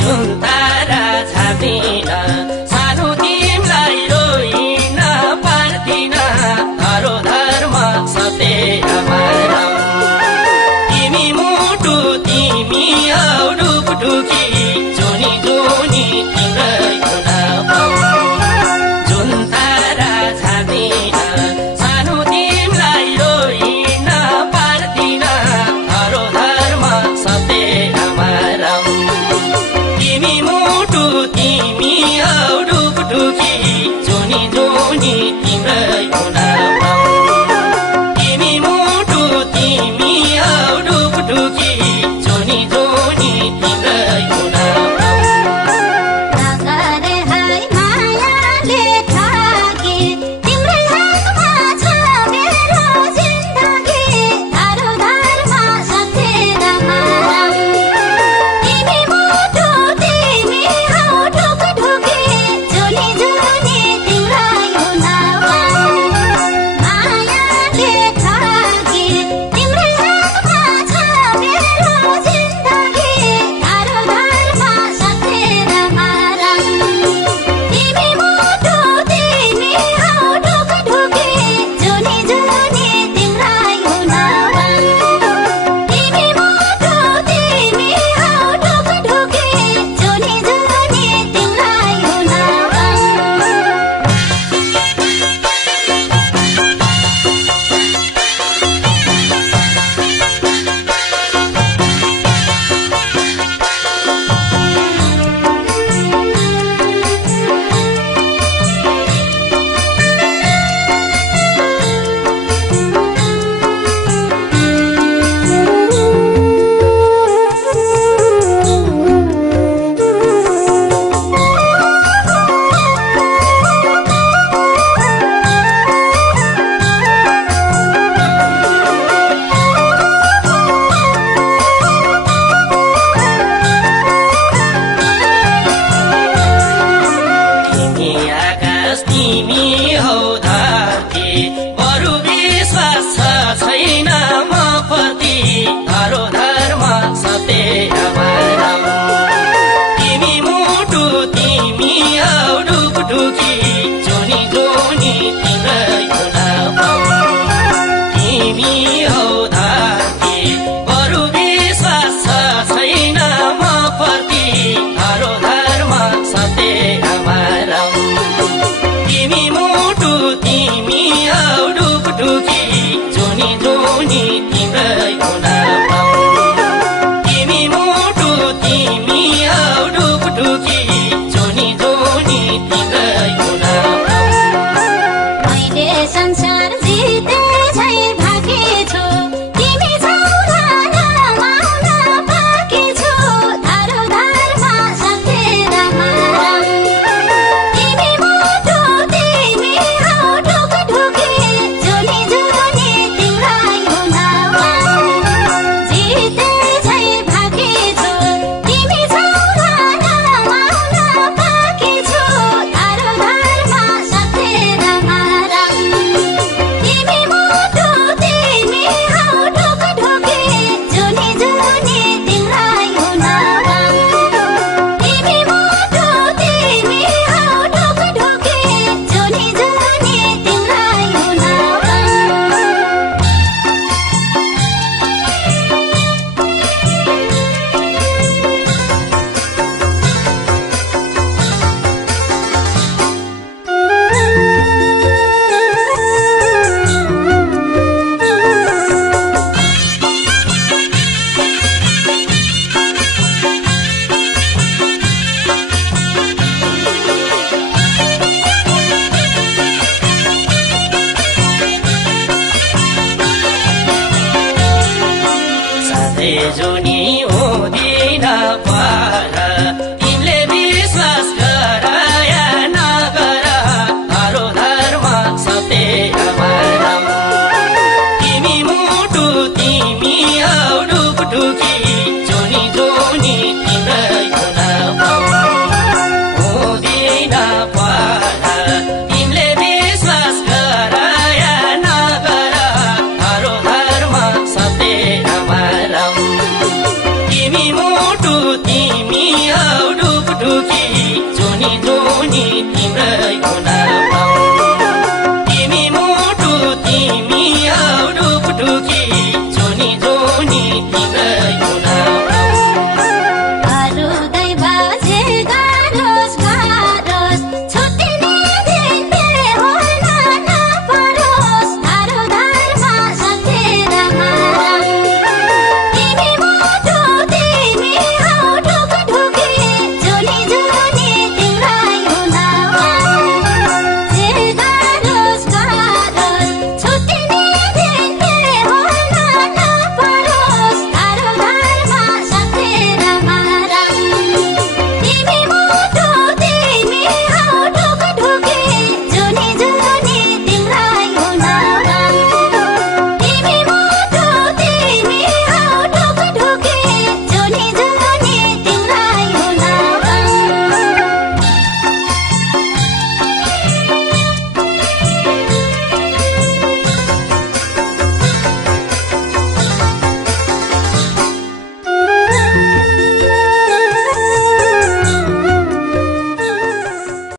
जुन तारा छापिन सानो तिमलाई रोइन पार्दिन धरो धर्म सत्य अमरम तिमी मुटु तिमी हौ ढुकढुकी जोनी जोनी तिम्रै गुण जुन तारा छापिन सानो तिमलाई रोइन पार्दिन धरो धर्म सत्य अमरम तिमी मुटु तिमी हौ ढुकढुकी जोनी जोनी तिम्रै गुण तिमी मुटु तिमी हौ ढुकढुकी जोनी जोनी तिम्रै गुण तिमी हौ धरती बरु विश्वास छैन म प्रति धरो धर्म सत्य अमरम तिमी मुटु तिमी हौ ढुकढुकी जोनी जोनी तिम्रै गुण तिमी हौ धरती बरु विश्वास छैन म प्रति धरो धर्म सत्य अमरम तिमी मुटु तिमी हौ ढुकढुकी जोनी जोनी तिम्रै गुण तिमी मुटु तिमी हौ ढुकढुकी जोनी जोनी तिम्रै गुण मैले संसार जिते झै भागेछु तिमी छौ रमाउन पाकेछु धरो धर्म सत्य अमरम तिमी मुटु तिमी हौ ढुकढुकी जोनी जोनी तिम्रै गुण जिते झै भागेछु तिमी छौ रमाउन जोनी तिम्रै हुना